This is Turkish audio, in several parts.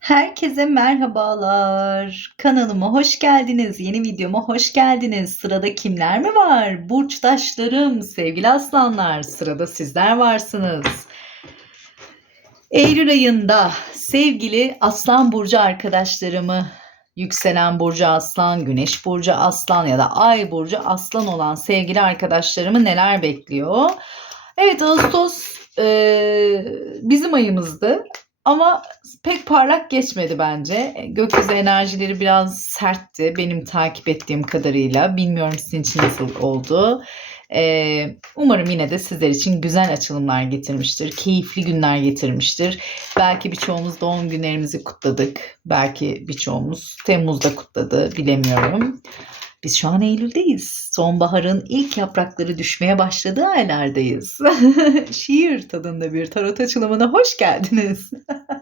Herkese merhabalar. Kanalıma hoş geldiniz. Yeni videoma hoş geldiniz. Sırada kimler mi var? Burçtaşlarım, sevgili aslanlar. Sırada sizler varsınız. Eylül ayında sevgili Aslan burcu arkadaşlarımı yükselen burcu Aslan, Güneş burcu Aslan ya da Ay burcu Aslan olan sevgili arkadaşlarımı neler bekliyor? Evet Ağustos bizim ayımızdı. Ama pek parlak geçmedi bence. Gökyüzü enerjileri biraz sertti benim takip ettiğim kadarıyla. Bilmiyorum sizin için nasıl oldu. Ee, umarım yine de sizler için güzel açılımlar getirmiştir. Keyifli günler getirmiştir. Belki birçoğumuz doğum günlerimizi kutladık. Belki birçoğumuz Temmuz'da kutladı. Bilemiyorum. Biz şu an Eylül'deyiz. Sonbaharın ilk yaprakları düşmeye başladığı aylardayız. Şiir tadında bir tarot açılımına hoş geldiniz.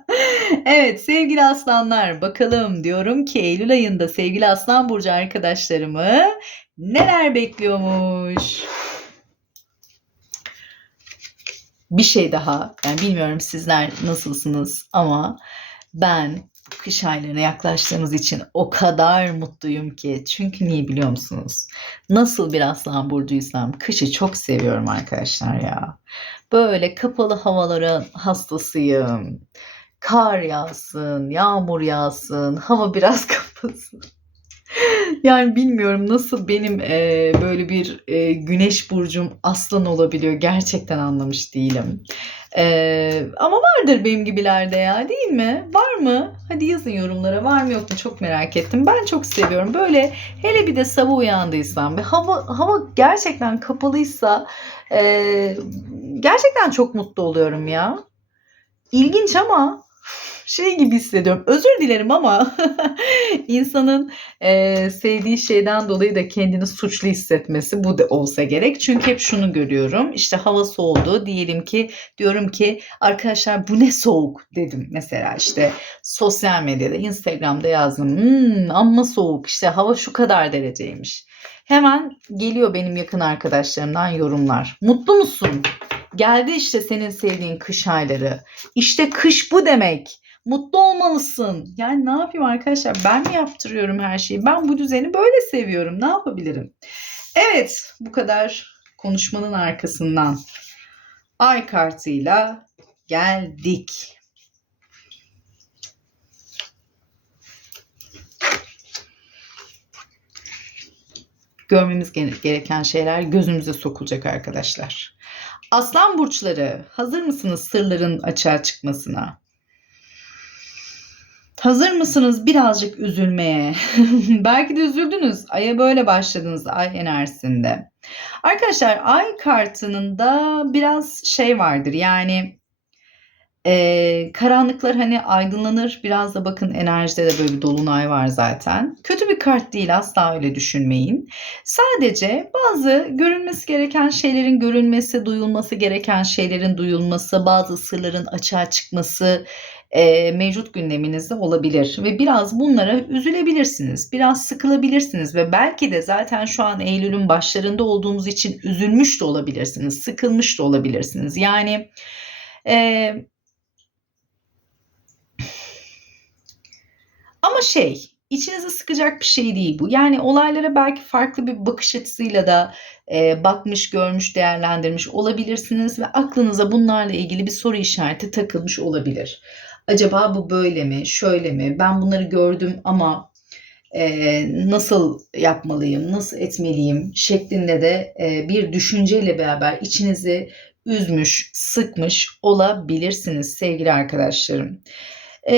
evet sevgili aslanlar bakalım diyorum ki Eylül ayında sevgili aslan burcu arkadaşlarımı neler bekliyormuş? Bir şey daha yani bilmiyorum sizler nasılsınız ama ben kış aylarına yaklaştığımız için o kadar mutluyum ki. Çünkü niye biliyor musunuz? Nasıl bir aslan burcuysam kışı çok seviyorum arkadaşlar ya. Böyle kapalı havalara hastasıyım. Kar yağsın, yağmur yağsın, hava biraz kapasın. Yani bilmiyorum nasıl benim e, böyle bir e, güneş burcum aslan olabiliyor gerçekten anlamış değilim. E, ama vardır benim gibilerde ya değil mi? Var mı? Hadi yazın yorumlara var mı yok mu çok merak ettim. Ben çok seviyorum. Böyle hele bir de sabah uyandıysam ve hava hava gerçekten kapalıysa e, gerçekten çok mutlu oluyorum ya. İlginç ama şey gibi hissediyorum. Özür dilerim ama insanın e, sevdiği şeyden dolayı da kendini suçlu hissetmesi bu da olsa gerek. Çünkü hep şunu görüyorum. İşte hava soğudu. Diyelim ki diyorum ki arkadaşlar bu ne soğuk dedim mesela işte sosyal medyada Instagram'da yazdım. Hmm, amma soğuk işte hava şu kadar dereceymiş. Hemen geliyor benim yakın arkadaşlarımdan yorumlar. Mutlu musun? Geldi işte senin sevdiğin kış ayları. İşte kış bu demek. Mutlu olmalısın. Yani ne yapayım arkadaşlar? Ben mi yaptırıyorum her şeyi? Ben bu düzeni böyle seviyorum. Ne yapabilirim? Evet, bu kadar konuşmanın arkasından ay kartıyla geldik. Görmemiz gereken şeyler gözümüze sokulacak arkadaşlar. Aslan burçları, hazır mısınız sırların açığa çıkmasına? Hazır mısınız birazcık üzülmeye? Belki de üzüldünüz. Ay'a böyle başladınız ay enerjisinde. Arkadaşlar ay kartının da biraz şey vardır. Yani e, karanlıklar hani aydınlanır. Biraz da bakın enerjide de böyle bir dolunay var zaten. Kötü bir kart değil asla öyle düşünmeyin. Sadece bazı görünmesi gereken şeylerin görünmesi, duyulması gereken şeylerin duyulması, bazı sırların açığa çıkması e, mevcut gündeminizde olabilir ve biraz bunlara üzülebilirsiniz, biraz sıkılabilirsiniz ve belki de zaten şu an Eylül'ün başlarında olduğumuz için üzülmüş de olabilirsiniz, sıkılmış da olabilirsiniz. Yani e, ama şey içinizi sıkacak bir şey değil bu. Yani olaylara belki farklı bir bakış açısıyla da e, bakmış, görmüş, değerlendirmiş olabilirsiniz ve aklınıza bunlarla ilgili bir soru işareti takılmış olabilir acaba bu böyle mi, şöyle mi, ben bunları gördüm ama e, nasıl yapmalıyım, nasıl etmeliyim şeklinde de e, bir düşünceyle beraber içinizi üzmüş, sıkmış olabilirsiniz sevgili arkadaşlarım. E,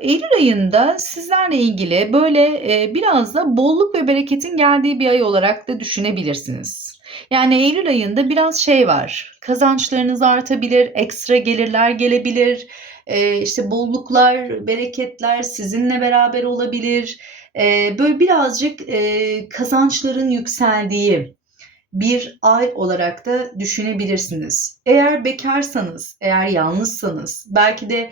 Eylül ayında sizlerle ilgili böyle e, biraz da bolluk ve bereketin geldiği bir ay olarak da düşünebilirsiniz. Yani Eylül ayında biraz şey var. Kazançlarınız artabilir, ekstra gelirler gelebilir e, işte bolluklar, bereketler sizinle beraber olabilir. Böyle birazcık kazançların yükseldiği bir ay olarak da düşünebilirsiniz. Eğer bekarsanız, eğer yalnızsanız belki de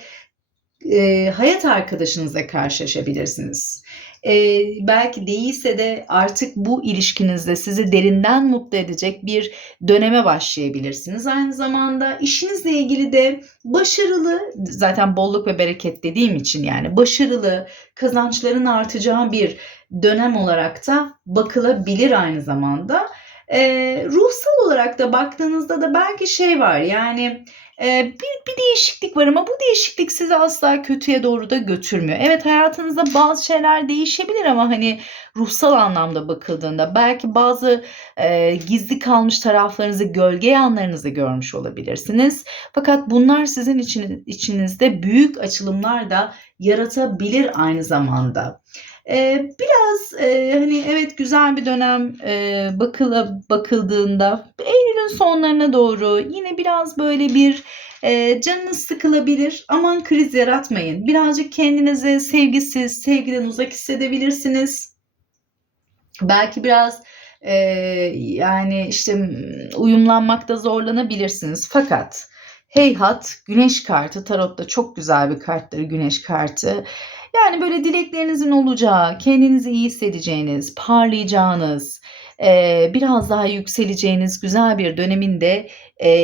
hayat arkadaşınızla karşılaşabilirsiniz. E, belki değilse de artık bu ilişkinizde sizi derinden mutlu edecek bir döneme başlayabilirsiniz. Aynı zamanda işinizle ilgili de başarılı zaten bolluk ve bereket dediğim için yani başarılı kazançların artacağı bir dönem olarak da bakılabilir aynı zamanda. E, ruhsal olarak da baktığınızda da belki şey var yani bir, bir değişiklik var ama bu değişiklik sizi asla kötüye doğru da götürmüyor. Evet hayatınızda bazı şeyler değişebilir ama hani ruhsal anlamda bakıldığında belki bazı e, gizli kalmış taraflarınızı, gölge yanlarınızı görmüş olabilirsiniz. Fakat bunlar sizin için, içinizde büyük açılımlar da yaratabilir aynı zamanda. Ee, biraz e, hani evet güzel bir dönem e, bakıla, bakıldığında Eylül'ün sonlarına doğru yine biraz böyle bir e, canınız sıkılabilir. Aman kriz yaratmayın. Birazcık kendinizi sevgisiz, sevgiden uzak hissedebilirsiniz. Belki biraz e, yani işte uyumlanmakta zorlanabilirsiniz. Fakat heyhat güneş kartı tarotta çok güzel bir karttır güneş kartı. Yani böyle dileklerinizin olacağı, kendinizi iyi hissedeceğiniz, parlayacağınız, biraz daha yükseleceğiniz güzel bir döneminde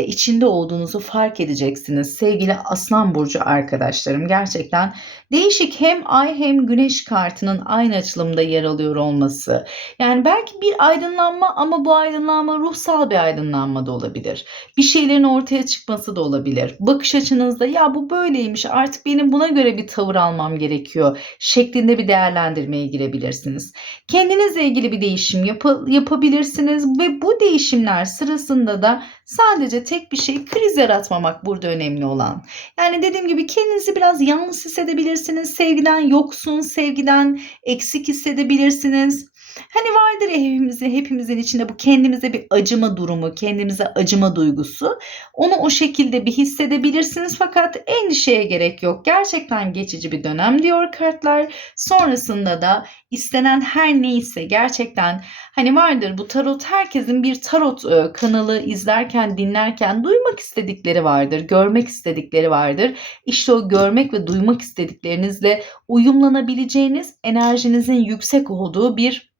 içinde olduğunuzu fark edeceksiniz. Sevgili Aslan Burcu arkadaşlarım gerçekten değişik hem ay hem güneş kartının aynı açılımda yer alıyor olması. Yani belki bir aydınlanma ama bu aydınlanma ruhsal bir aydınlanma da olabilir. Bir şeylerin ortaya çıkması da olabilir. Bakış açınızda ya bu böyleymiş artık benim buna göre bir tavır almam gerekiyor şeklinde bir değerlendirmeye girebilirsiniz. Kendinizle ilgili bir değişim yap yapabilirsiniz ve bu değişimler sırasında da sadece tek bir şey kriz yaratmamak burada önemli olan. Yani dediğim gibi kendinizi biraz yalnız hissedebilirsiniz. Sevgiden yoksun, sevgiden eksik hissedebilirsiniz. Hani vardır hepimizin, hepimizin içinde bu kendimize bir acıma durumu, kendimize acıma duygusu. Onu o şekilde bir hissedebilirsiniz fakat endişeye gerek yok. Gerçekten geçici bir dönem diyor kartlar. Sonrasında da istenen her neyse gerçekten hani vardır bu tarot herkesin bir tarot e, kanalı izlerken dinlerken duymak istedikleri vardır, görmek istedikleri vardır. İşte o görmek ve duymak istediklerinizle uyumlanabileceğiniz enerjinizin yüksek olduğu bir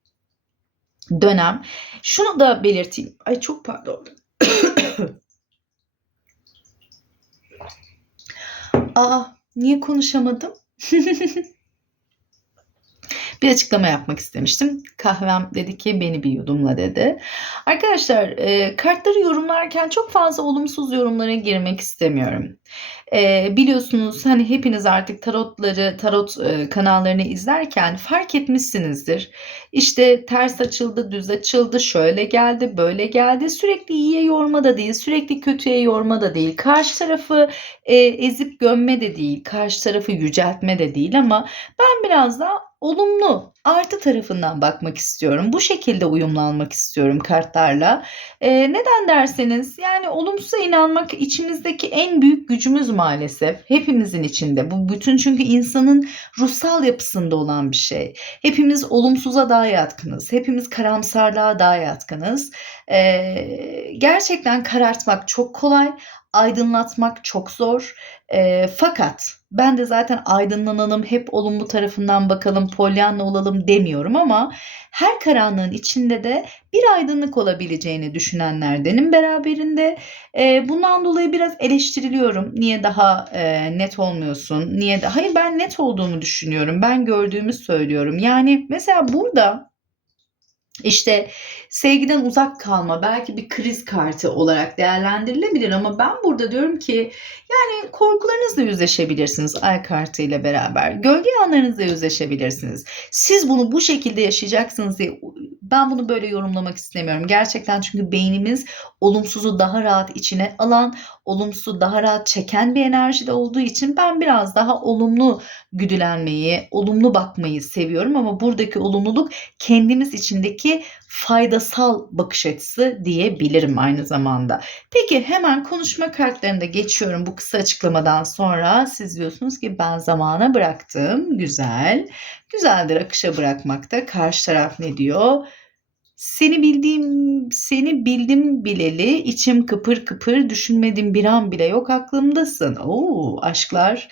dönem. Şunu da belirteyim. Ay çok pardon. Aa niye konuşamadım? bir açıklama yapmak istemiştim. Kahvem dedi ki beni bir yudumla dedi. Arkadaşlar e, kartları yorumlarken çok fazla olumsuz yorumlara girmek istemiyorum. E, biliyorsunuz hani hepiniz artık tarotları, tarot e, kanallarını izlerken fark etmişsinizdir. İşte ters açıldı, düz açıldı, şöyle geldi, böyle geldi. Sürekli iyiye yorma da değil, sürekli kötüye yorma da değil. Karşı tarafı e, ezip gömme de değil, karşı tarafı yüceltme de değil ama ben biraz daha olumlu, artı tarafından bakmak istiyorum. Bu şekilde uyumlanmak istiyorum kartlarla. Ee, neden derseniz yani olumsuza inanmak içimizdeki en büyük gücümüz maalesef. Hepimizin içinde. Bu bütün çünkü insanın ruhsal yapısında olan bir şey. Hepimiz olumsuza daha yatkınız. Hepimiz karamsarlığa daha yatkınız. Ee, gerçekten karartmak çok kolay aydınlatmak çok zor. E, fakat ben de zaten aydınlanalım, hep olumlu tarafından bakalım, polyanla olalım demiyorum ama her karanlığın içinde de bir aydınlık olabileceğini düşünenlerdenim beraberinde. E, bundan dolayı biraz eleştiriliyorum. Niye daha e, net olmuyorsun? Niye de? Hayır ben net olduğumu düşünüyorum. Ben gördüğümü söylüyorum. Yani mesela burada işte sevgiden uzak kalma belki bir kriz kartı olarak değerlendirilebilir ama ben burada diyorum ki yani korkularınızla yüzleşebilirsiniz ay kartı ile beraber. Gölge yanlarınızla yüzleşebilirsiniz. Siz bunu bu şekilde yaşayacaksınız diye ben bunu böyle yorumlamak istemiyorum. Gerçekten çünkü beynimiz olumsuzu daha rahat içine alan, olumsuzu daha rahat çeken bir enerjide olduğu için ben biraz daha olumlu güdülenmeyi, olumlu bakmayı seviyorum ama buradaki olumluluk kendimiz içindeki faydasal bakış açısı diyebilirim aynı zamanda. Peki hemen konuşma kartlarında geçiyorum bu kısa açıklamadan sonra. Siz diyorsunuz ki ben zamana bıraktım. Güzel. Güzeldir akışa bırakmakta. Karşı taraf ne diyor? Seni bildiğim, seni bildim bileli, içim kıpır kıpır, düşünmedim bir an bile yok aklımdasın. Oo, aşklar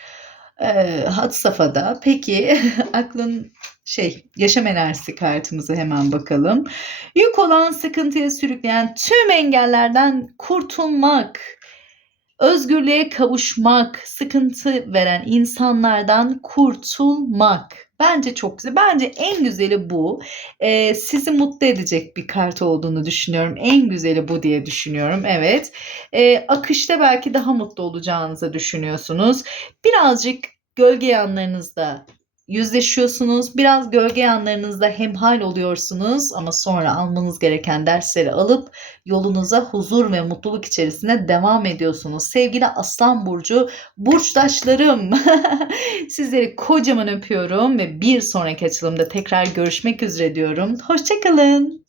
Ee, had safhada. Peki aklın şey yaşam enerjisi kartımıza hemen bakalım. Yük olan sıkıntıya sürükleyen tüm engellerden kurtulmak, özgürlüğe kavuşmak, sıkıntı veren insanlardan kurtulmak. Bence çok güzel. Bence en güzeli bu. Ee, sizi mutlu edecek bir kart olduğunu düşünüyorum. En güzeli bu diye düşünüyorum. Evet. Ee, akışta belki daha mutlu olacağınızı düşünüyorsunuz. Birazcık gölge yanlarınızda yüzleşiyorsunuz. Biraz gölge yanlarınızda hemhal oluyorsunuz ama sonra almanız gereken dersleri alıp yolunuza huzur ve mutluluk içerisinde devam ediyorsunuz. Sevgili Aslan Burcu, burçtaşlarım sizleri kocaman öpüyorum ve bir sonraki açılımda tekrar görüşmek üzere diyorum. Hoşçakalın.